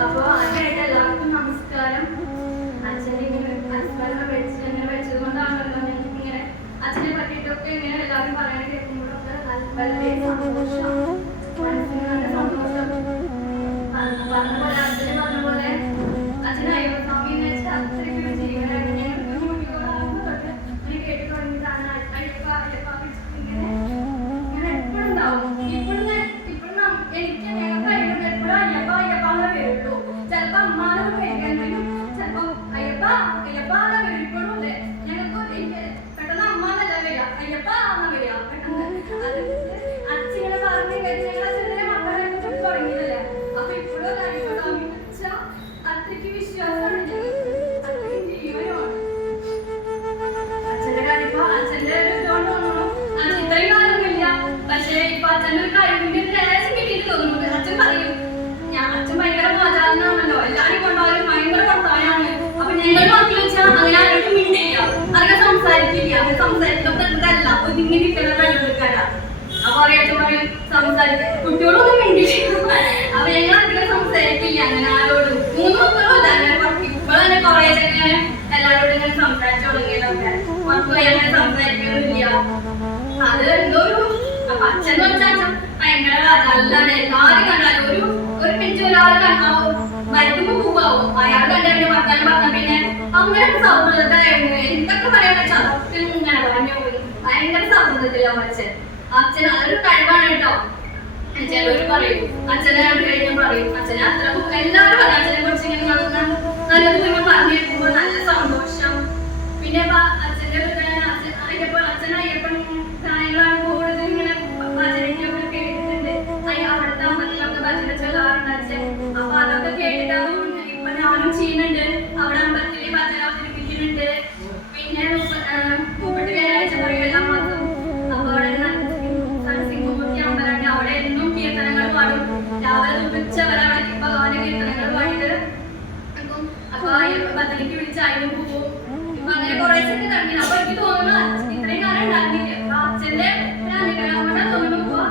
അപ്പൊ ആദ്യമായിട്ട് എല്ലാവർക്കും നമസ്കാരം. അച്ഛനെ ഇങ്ങനെ അനുസ്മരണം വെച്ചിട്ട് ഇങ്ങനെ വെച്ചത് കൊണ്ടാണല്ലോ ഞങ്ങൾക്ക് ഇങ്ങനെ അച്ഛനെ പറ്റിയിട്ടൊക്കെ ഇങ്ങനെ എല്ലാവരും പറയണ കേൾക്കുമ്പോഴൊക്കെ വളരെ സന്തോഷം. സംസാരിക്കുന്നതല്ല ഒതുങ്ങി നിൽക്കുന്ന കഴിവെടുക്കാരാ അപ്പൊ അറിയാത്ത പറയും സംസാരിക്കും. കുട്ടികളൊന്നും മിണ്ടില്ല. അപ്പൊ ഞങ്ങൾ അധികം സംസാരിക്കില്ല. അങ്ങനെ ആരോടും. മൂന്ന് മക്കളും അല്ല അങ്ങനെ ഇപ്പോഴെന്നെ കോളേജ് ഇങ്ങനെ എല്ലാരോടും ഇങ്ങനെ സംസാരിച്ചു തുടങ്ങിയതൊക്കെ മക്കളെ സംസാരിക്കുന്നില്ല അത് എന്തോ ഒരു അച്ഛൻ എന്ന് വെച്ചാൽ ഭയങ്കര നല്ലതാണ് എല്ലാവരും കണ്ടാലും ഒരു ഒരു മിനിറ്റ് ഒരാൾ കണ്ടാവും മരുന്ന് പോവാവും? അയാൾ കണ്ടു വർത്താനം പറഞ്ഞ പിന്നെ അങ്ങനെ സൗഹൃദത്തിലായിരുന്നു. എന്തൊക്കെ പറയാൻ വെച്ചാൽ ഇങ്ങനെ പറഞ്ഞു പോയി. ഭയങ്കര സൗഹൃദത്തിലാവും അച്ഛൻ അച്ഛൻ അതൊരു കഴിവാണ് കേട്ടോ. ചിലവര് പറയും അച്ഛനെ കണ്ടു കഴിഞ്ഞാൽ പറയും. അച്ഛനെ അത്ര എല്ലാവരും പറയും അച്ഛനെ കുറിച്ച് ഇങ്ങനെ നടന്ന നല്ലത് പറഞ്ഞു കേൾക്കുമ്പോൾ നല്ല സന്തോഷം. പിന്നെ അച്ഛന്റെ അച്ഛൻ ബദലിക്ക് വിളിച്ച് അതിനും ഇപ്പൊ അങ്ങനെ കുറെ സെറ്റ് കണ്ടിന്. അപ്പൊ എനിക്ക് തോന്നുന്നു ഇത്രയും കാലം ഉണ്ടാക്കിയില്ല അച്ഛന്റെ അനുഗ്രഹം തോന്നുന്നു പോവാ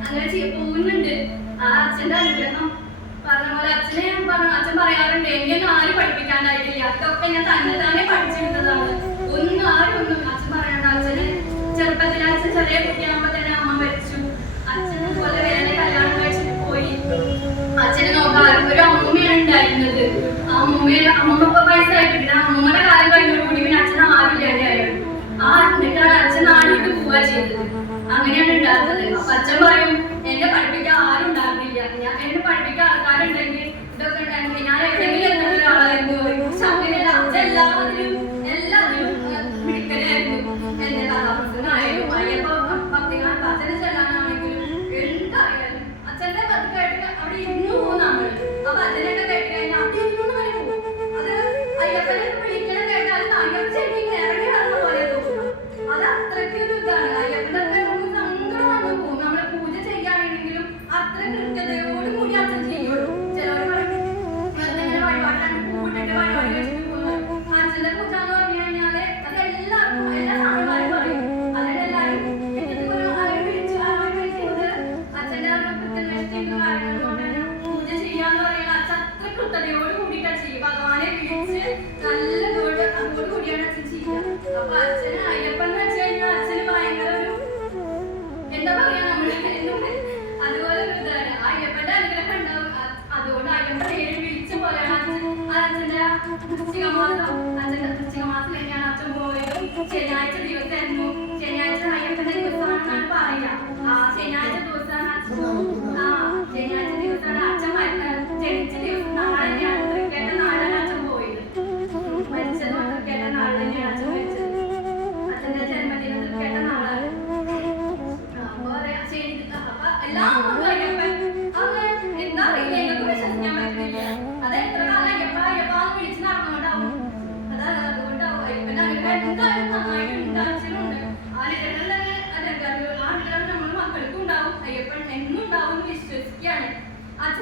അങ്ങനെ പോകുന്നുണ്ട്. ആ അച്ഛന്റെ അനുഗ്രഹം പറഞ്ഞ പോലെ അച്ഛനെ ഞാൻ പറഞ്ഞു അച്ഛൻ പറയാറുണ്ട് എന്നെ ആരും പഠിപ്പിക്കാനായിട്ടില്ല അതൊക്കെ ഞാൻ തന്നെ തന്നെ പഠിച്ചെടുത്തതാണ് ഒന്നും ആരും ഒന്നും ആ അമ്മമ്മ ഇപ്പൊ വയസ്സായിട്ടില്ല അമ്മൂമ്മയുടെ കാലം കഴിഞ്ഞോടുകൂടി പിന്നെ അച്ഛൻ ആരും ഇല്ലാണ്ടായിരുന്നു ആ എന്നിട്ടാണ് അച്ഛൻ നാട്ടിലേക്ക് പോവുക ചെയ്തത്. അങ്ങനെയാണ് ഉണ്ടാകുന്നത്. അപ്പൊ അച്ഛൻ പറയും എന്നെ പഠിപ്പിക്കാൻ ആരും ഉണ്ടാകുന്നില്ല ഞാൻ എന്നെ പഠിപ്പിക്കാൻ ആൾക്കാരുണ്ടെങ്കിൽ ഇതൊക്കെ ഉണ്ടായിരുന്നെങ്കിൽ ഞാൻ എവിടെയെങ്കിലും എത്തുന്ന ഒരാളായിരുന്നു പറയും. പക്ഷെ അങ്ങനെയല്ല. അച്ഛൻ എല്ലാത്തിലും ശനിയാഴ്ച ദിവസമായിരുന്നു ശനിയാഴ്ച അയ്യപ്പന്റെ ദിവസമാണെന്നാണ് പറയുക ആ ശനിയാഴ്ച ദിവസമാണ് അച്ഛൻ ആ ശനിയാഴ്ച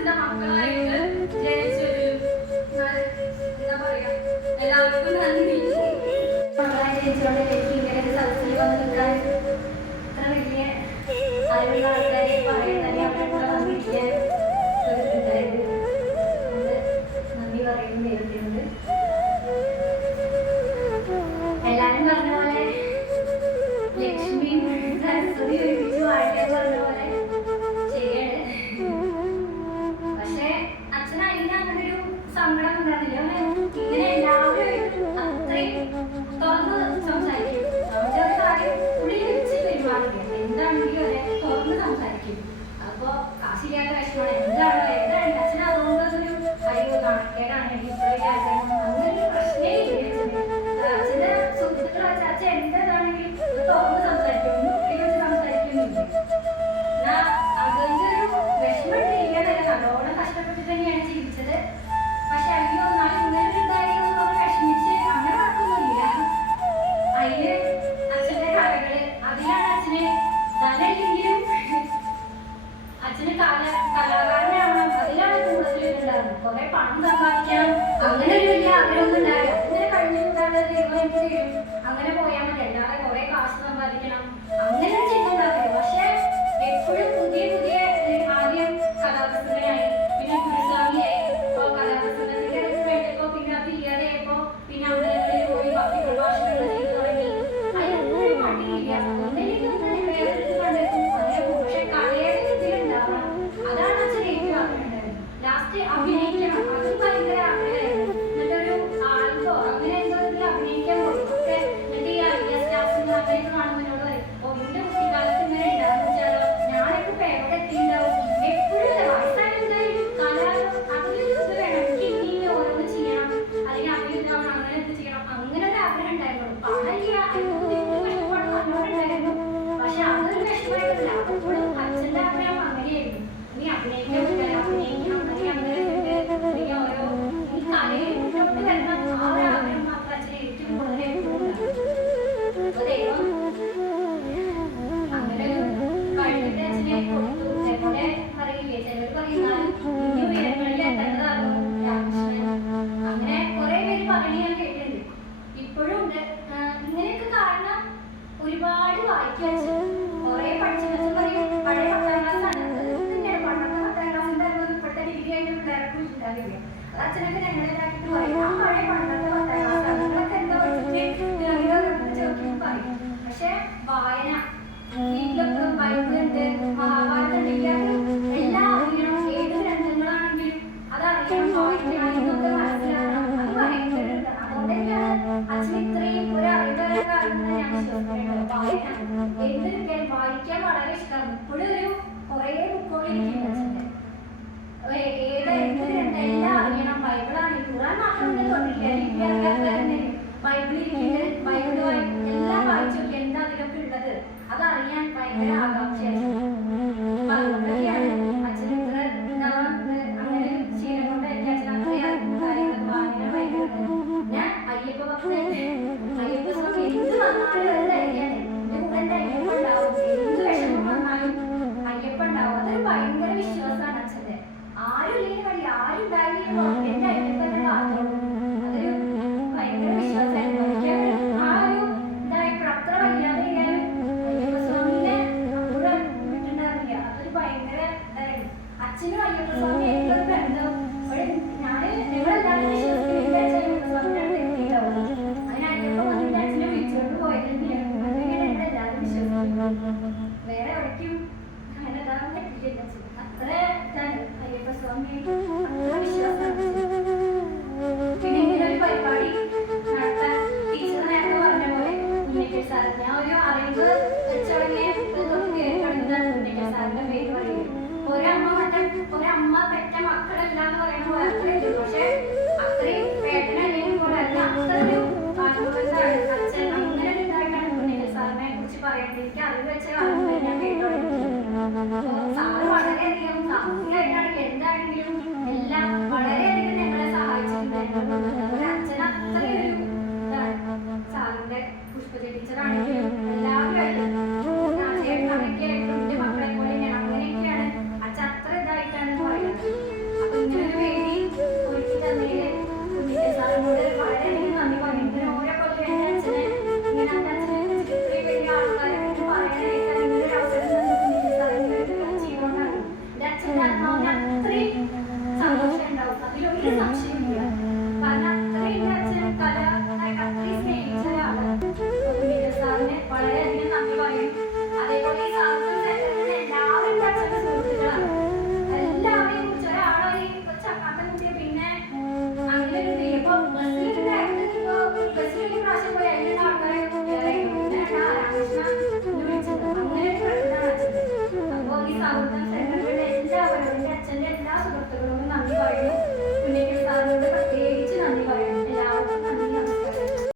അച്ഛന്റെ മക്കളായിട്ട് ജനിച്ചതിലും എന്താ പറയാ എല്ലാവർക്കും നന്ദി. ചേച്ചിയോട് എനിക്ക് ഇങ്ങനെ ഒരു സദസ്സിൽ വന്ന് നിൽക്കാൻ ഇത്ര വലിയ അറിവുള്ള ആൾക്കാരെ പറയാൻ സങ്കടം ഉണ്ടായിരുന്നില്ല ഇതിനെ എല്ലാവരും അത്രയും തുറന്ന് സംസാരിക്കും. എന്താണെങ്കിലും അതെ തുറന്ന് സംസാരിക്കും? അപ്പോ കാശില്ലാത്ത വിഷമാണ് എന്താണ് കാശ് സമ്പാദിക്കണം അങ്ങനെ